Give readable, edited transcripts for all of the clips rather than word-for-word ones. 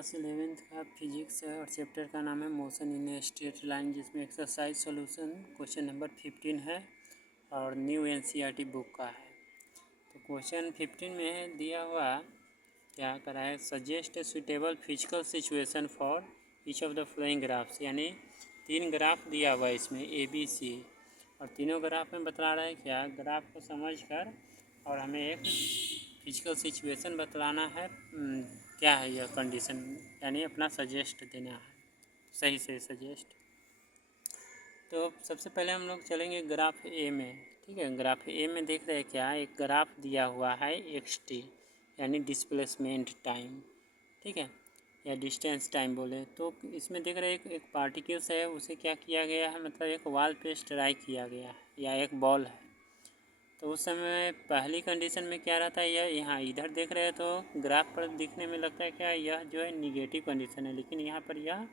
Class 11th का physics है और चैप्टर का नाम है motion in a straight line, जिसमें एक्सरसाइज सॉल्यूशन क्वेश्चन नंबर 15 है और न्यू एनसीईआरटी बुक का है। तो क्वेश्चन 15 में है दिया हुआ क्या करा है, suggest a suitable physical situation for each of the flowing graphs, यानी 3 ग्राफ दिया हुआ है इसमें ए बी सी, और तीनों ग्राफ में बतला रहा है क्या, ग्राफ को समझकर और हमें एक फिजिकल सिचुएशन बतलाना है, क्या है यह कंडीशन, यानी अपना सजेस्ट देना है, सही से सजेस्ट। तो सबसे पहले हम लोग चलेंगे ग्राफ ए में, ठीक है। ग्राफ ए में देख रहे हैं क्या, एक ग्राफ दिया हुआ है एक्स.टी, यानी डिस्प्लेसमेंट टाइम, ठीक है, या डिस्टेंस टाइम बोले तो। इसमें देख रहे हैं एक पार्टिकल्स है, उसे क्या किया गया है, मतलब एक वॉल पे स्ट्राइक किया गया है, या एक बॉल है। तो उस समय पहली कंडीशन में क्या रहता है, यह यहाँ इधर देख रहे हैं तो ग्राफ पर दिखने में लगता है क्या, यह जो है निगेटिव कंडीशन है, लेकिन यहाँ पर यह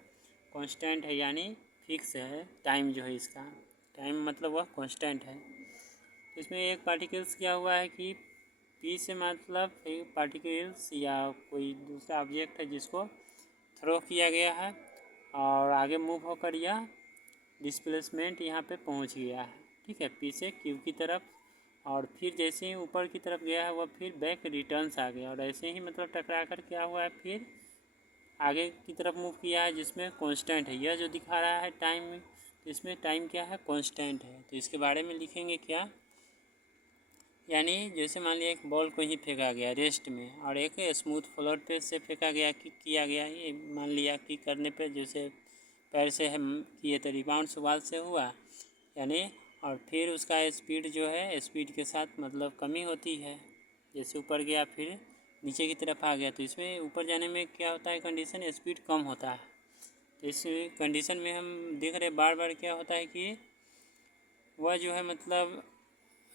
कांस्टेंट है, यानी फिक्स है। टाइम जो है इसका टाइम मतलब वह कांस्टेंट है। इसमें एक पार्टिकल्स क्या हुआ है कि पी से मतलब एक पार्टिकल्स या कोई दूसरा ऑब्जेक्ट है जिसको थ्रो किया गया है और आगे मूव होकर यह डिस्प्लेसमेंट यहाँ पे पहुँच गया है, ठीक है, पी से क्यू की तरफ, और फिर जैसे ही ऊपर की तरफ गया है वह फिर बैक रिटर्न्स आ गया, और ऐसे ही मतलब टकरा कर क्या हुआ है, फिर आगे की तरफ मूव किया है, जिसमें कांस्टेंट है। यह जो दिखा रहा है टाइम में, तो इसमें टाइम क्या है, कांस्टेंट है। तो इसके बारे में लिखेंगे क्या, यानी जैसे मान लिया एक बॉल को ही फेंका गया रेस्ट में, और एक स्मूथ फ्लोर पे से फेंका गया कि किया गया, ये मान लिया कि करने पे जैसे पैर से हम किए तो रिबाउंड बॉल से हुआ, यानी, और फिर उसका स्पीड जो है स्पीड के साथ मतलब कमी होती है, जैसे ऊपर गया फिर नीचे की तरफ आ गया, तो इसमें ऊपर जाने में क्या होता है, कंडीशन स्पीड कम होता है। तो इस कंडीशन में हम देख रहे बार बार क्या होता है कि वह जो है मतलब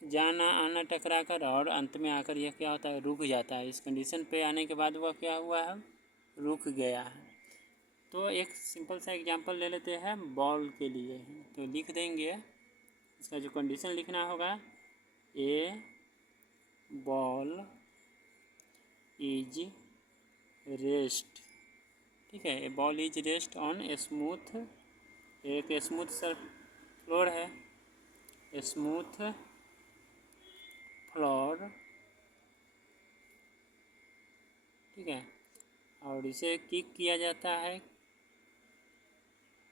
जाना आना टकरा कर, और अंत में आकर यह क्या होता है, रुक जाता है। इस कंडीशन पे आने के बाद वह क्या हुआ है, रुक गया है। तो एक सिंपल सा एग्जांपल ले लेते हैं बॉल के लिए, तो लिख देंगे इसका जो कंडीशन लिखना होगा, ए बॉल इज रेस्ट, ठीक है, a ball is rest on smooth, एक स्मूथ सर फ्लोर है, स्मूथ फ्लोर, ठीक है, और इसे किक किया जाता है,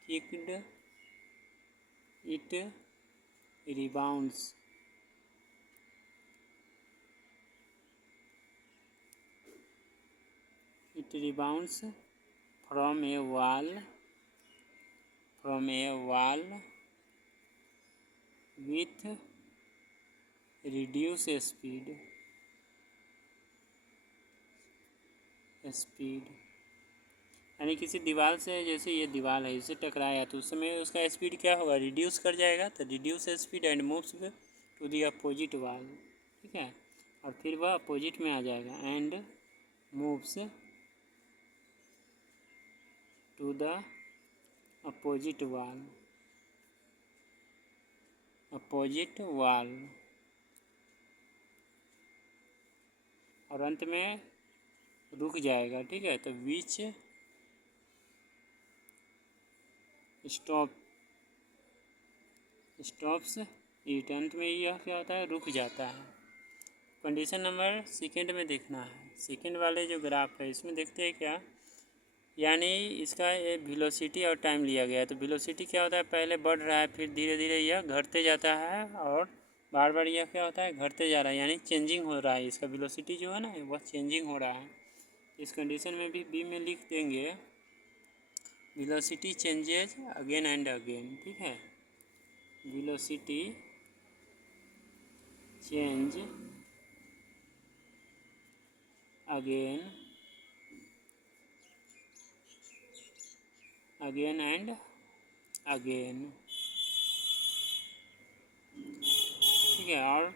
kicked it rebounds, it rebounds from a wall with reduced speed, यानी किसी दीवार से, जैसे ये दीवार है इसे टकराया तो उस समय उसका स्पीड क्या होगा, रिड्यूस कर जाएगा, तो reduce speed and moves to the opposite wall, ठीक है, और फिर वह अपोजिट में आ जाएगा, and moves to the opposite wall, और अंत में रुक जाएगा, ठीक है। तो विच स्टॉप्स इट, अंत में यह क्या होता है, रुक जाता है। कंडीशन नंबर सेकेंड में देखना है, सेकेंड वाले जो ग्राफ है इसमें देखते हैं क्या, यानी इसका ये वेलोसिटी और टाइम लिया गया है। तो वेलोसिटी क्या होता है, पहले बढ़ रहा है फिर धीरे धीरे यह घटते जाता है, और बार बार यह क्या होता है, घटते जा रहा है, यानी चेंजिंग हो रहा है, इसका वेलोसिटी जो है ना वह चेंजिंग हो रहा है। इस कंडीशन में भी बी में लिख देंगे velocity changes again and again, ठीक है, velocity change again and again, ठीक है, और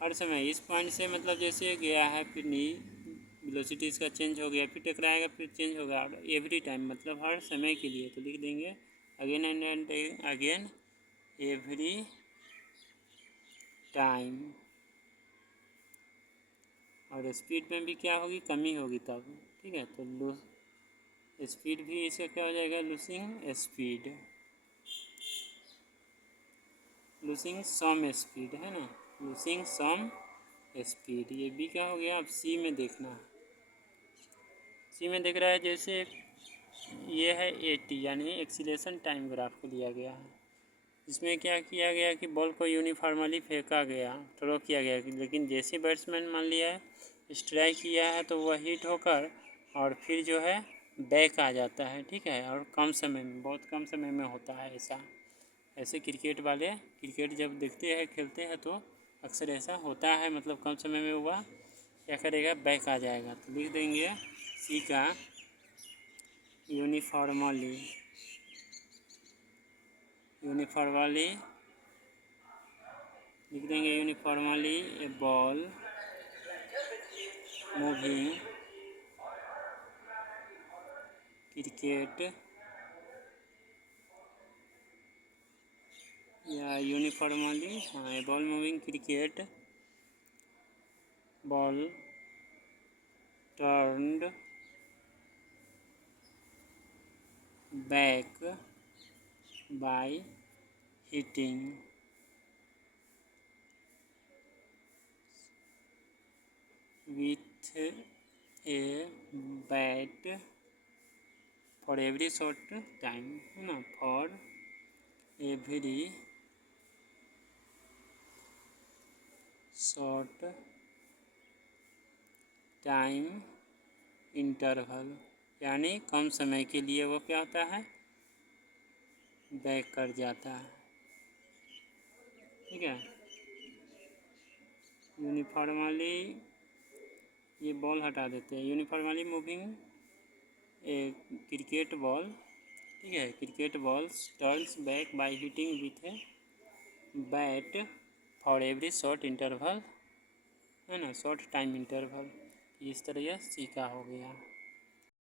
हर समय इस पॉइंट से मतलब जैसे गया है फिर वेलोसिटी इसका चेंज हो गया, फिर टकराएगा फिर चेंज होगा, और एवरी टाइम मतलब हर समय के लिए, तो लिख देंगे again and again every time, और स्पीड में भी क्या होगी, कमी होगी तब, ठीक है। तो स्पीड भी इसका क्या हो जाएगा, losing speed, losing some speed है ना, लूजिंग सम स्पीड। ये भी क्या हो गया, अब सी में देखना है। सी में देख रहा है जैसे ये है 80 यानी एक्सीलरेशन टाइम ग्राफ को लिया गया है। इसमें क्या किया गया कि बॉल को यूनिफॉर्मली फेंका गया, थ्रो किया गया, लेकिन जैसे बैट्समैन मान लिया है स्ट्राइक किया है तो वह हिट होकर और फिर जो है बैक आ जाता है, ठीक है। और कम समय में, बहुत कम समय में होता है ऐसा। ऐसे क्रिकेट वाले क्रिकेट जब देखते हैं खेलते हैं तो अक्सर ऐसा होता है, मतलब कम समय में हुआ क्या करेगा, बैक आ जाएगा। तो लिख देंगे सी का यूनिफॉर्मली, यूनिफॉर्मली लिख देंगे, uniformly a ball moving cricket या यूनिफॉर्मली, हाँ, a ball moving cricket ball turned back by hitting with a bat for every short time, है ना, for every short time interval, यानी कम समय के लिए वो क्या होता है, बैक कर जाता है, ठीक है। यूनिफॉर्मली, ये बॉल हटा देते हैं, uniformly moving a cricket ball, ठीक है, cricket balls turns back by hitting with a bat for every short interval, है ना, शॉर्ट टाइम इंटरवल। इस तरह यह सीखा हो गया।